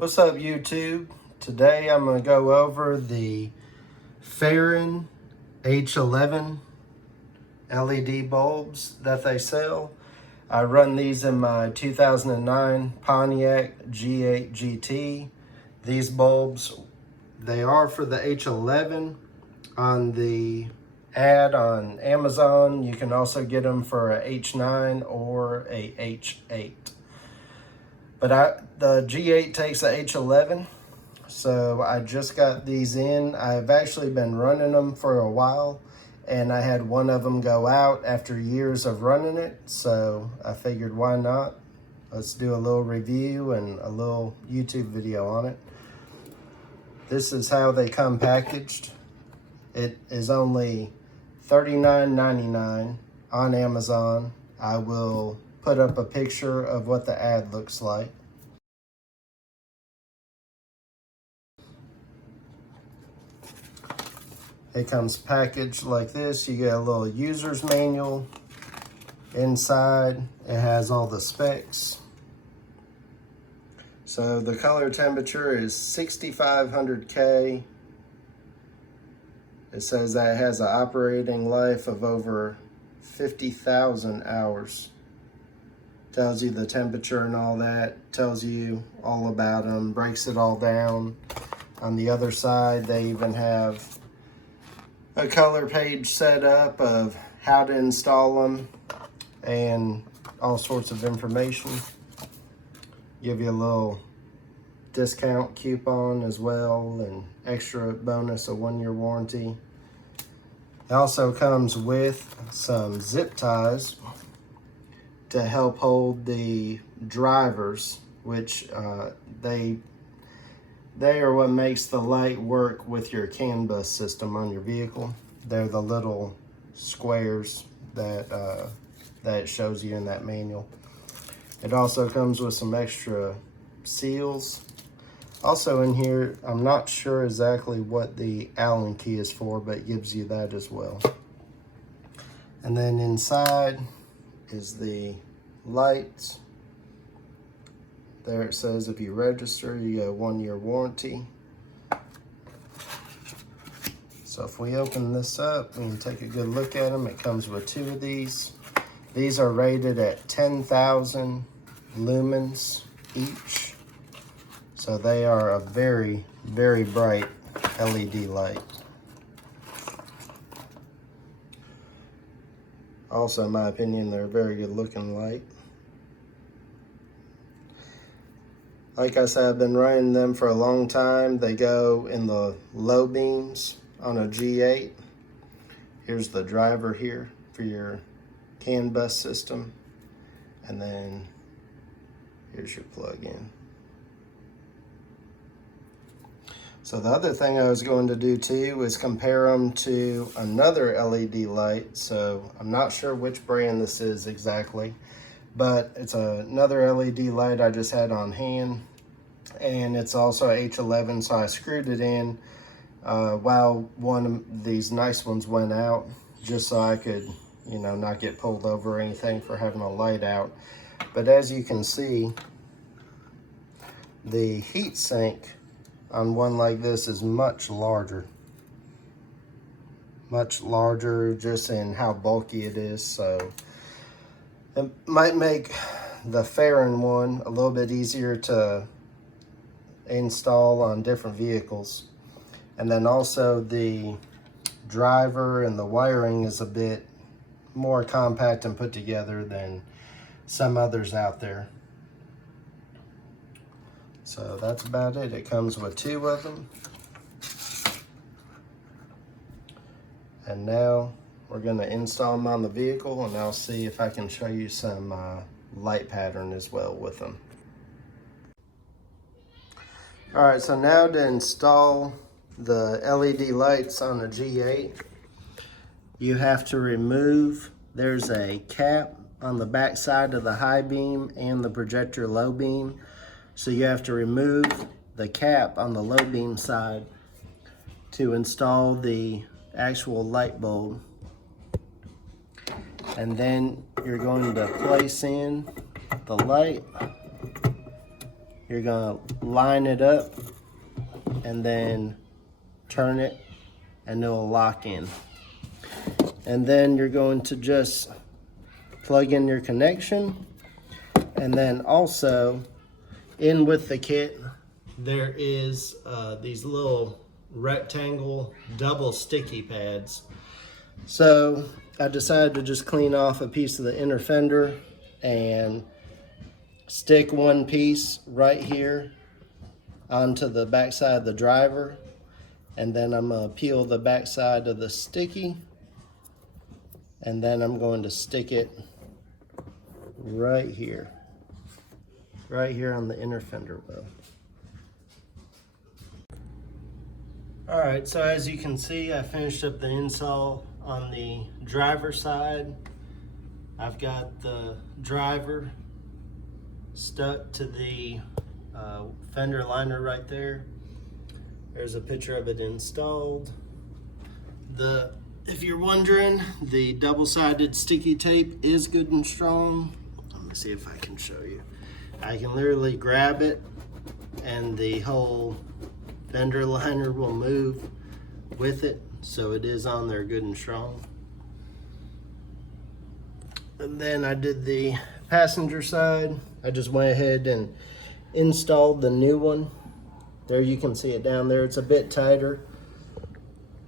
What's up, YouTube? Today I'm going to go over the Fahren H11 LED bulbs that they sell. I run these in my 2009 Pontiac G8GT. These bulbs, they are for the H11. On the ad on Amazon, you can also get them for a H9 or a H8. But the G8 takes a H11, so I just got these in. I've actually been running them for a while, and I had one of them go out after years of running it, so I figured why not? Let's do a little review and a little YouTube video on it. This is how they come packaged. It is only $39.99 on Amazon. I will put up a picture of what the ad looks like. It comes packaged like this. You get a little user's manual. Inside, it has all the specs. So the color temperature is 6500 K. It says that it has an operating life of over 50,000 hours. Tells you the temperature and all that, tells you all about them, breaks it all down. On the other side, they even have a color page set up of how to install them and all sorts of information. Give you a little discount coupon as well and extra bonus, a 1-year warranty. It also comes with some zip ties to help hold the drivers, which they are what makes the light work with your CAN bus system on your vehicle. They're the little squares that it shows you in that manual. It also comes with some extra seals. Also in here, I'm not sure exactly what the Allen key is for, but it gives you that as well. And then inside is the lights. There it says if you register, you get a 1-year warranty. So if we open this up, we can take a good look at them. It comes with 2 of these. These are rated at 10,000 lumens each. So they are a very, very bright LED light. Also, in my opinion, they're a very good looking light. Like I said, I've been running them for a long time. They go in the low beams on a G8. Here's the driver here for your CAN bus system. And then here's your plug-in. So the other thing I was going to do too is compare them to another LED light. So I'm not sure which brand this is exactly, but it's another LED light I just had on hand, and it's also H11, so I screwed it in while one of these nice ones went out, just so I could, not get pulled over or anything for having a light out. But as you can see, the heat sink on one like this is much larger just in how bulky it is. So it might make the Fahren one a little bit easier to install on different vehicles. And then also the driver and the wiring is a bit more compact and put together than some others out there. So that's about it. It comes with 2 of them. And now we're gonna install them on the vehicle, and I'll see if I can show you some light pattern as well with them. All right, so now to install the LED lights on a G8, you have to remove, there's a cap on the back side of the high beam and the projector low beam. So you have to remove the cap on the low beam side to install the actual light bulb. And then you're going to place in the light you're gonna line it up and then turn it and it'll lock in. And then you're going to just plug in your connection, and then also in with the kit there is these little rectangle double sticky pads. So I decided to just clean off a piece of the inner fender and stick one piece right here onto the back side of the driver, and then I'm going to peel the back side of the sticky, and then I'm going to stick it right here on the inner fender well. Alright, so as you can see, I finished up the install on the driver side. I've got the driver stuck to the fender liner right there. There's a picture of it installed. If you're wondering, the double-sided sticky tape is good and strong. Let me see if I can show you. I can literally grab it and the whole fender liner will move with it, so it is on there good and strong. And then I did the passenger side. I just went ahead and installed the new one. There you can see it down there. It's a bit tighter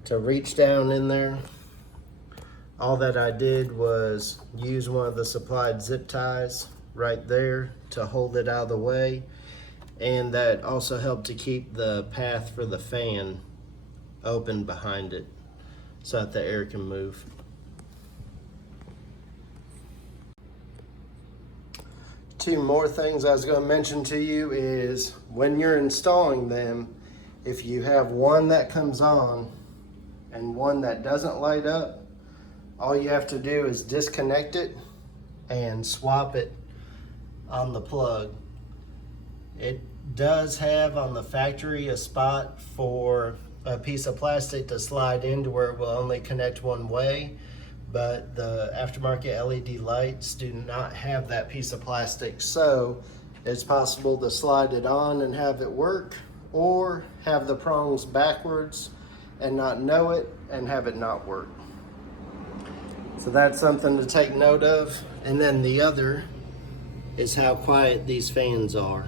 to reach down in there. All that I did was use one of the supplied zip ties right there to hold it out of the way, and that also helped to keep the path for the fan open behind it so that the air can move. Two more things I was going to mention to you is when you're installing them, if you have one that comes on and one that doesn't light up, all you have to do is disconnect it and swap it on the plug. It does have on the factory a spot for a piece of plastic to slide into where it will only connect one way, but the aftermarket LED lights do not have that piece of plastic, so it's possible to slide it on and have it work, or have the prongs backwards and not know it and have it not work. So that's something to take note of. And then the other is how quiet these fans are.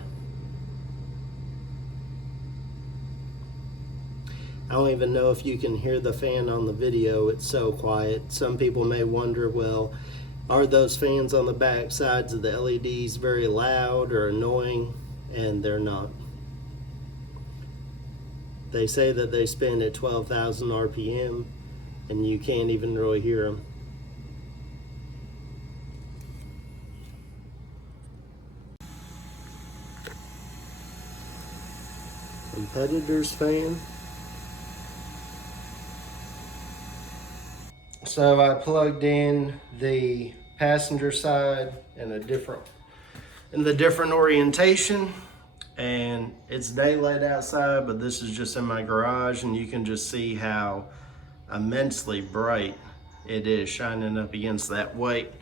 I don't even know if you can hear the fan on the video, it's so quiet. Some people may wonder, well, are those fans on the back sides of the LEDs very loud or annoying? And they're not. They say that they spin at 12,000 RPM and you can't even really hear them. Competitor's fan. So I plugged in the passenger side in the different orientation, and it's daylight outside, but this is just in my garage, and you can just see how immensely bright it is shining up against that white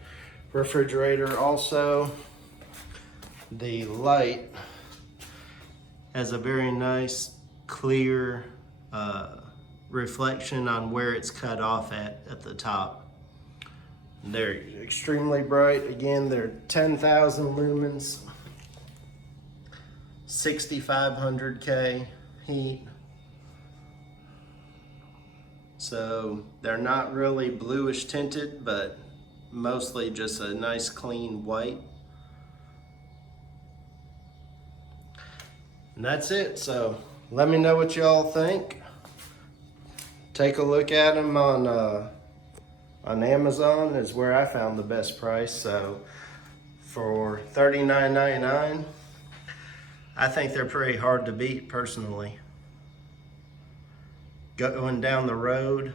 refrigerator. Also, the light has a very nice clear reflection on where it's cut off at the top. They're extremely bright. Again, they're 10,000 lumens, 6,500K heat. So they're not really bluish tinted, but mostly just a nice clean white. And that's it. So let me know what y'all think. Take a look at them on Amazon is where I found the best price. So for $39.99, I think they're pretty hard to beat personally. Going down the road,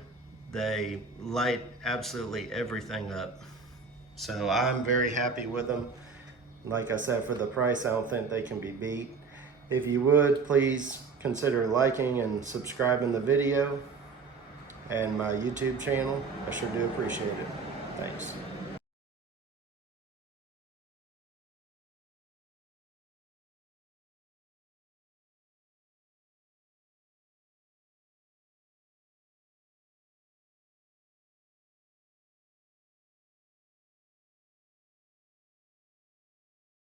they light absolutely everything up. So I'm very happy with them. Like I said, for the price, I don't think they can be beat. If you would, please consider liking and subscribing the video and my YouTube channel. I sure do appreciate it. Thanks.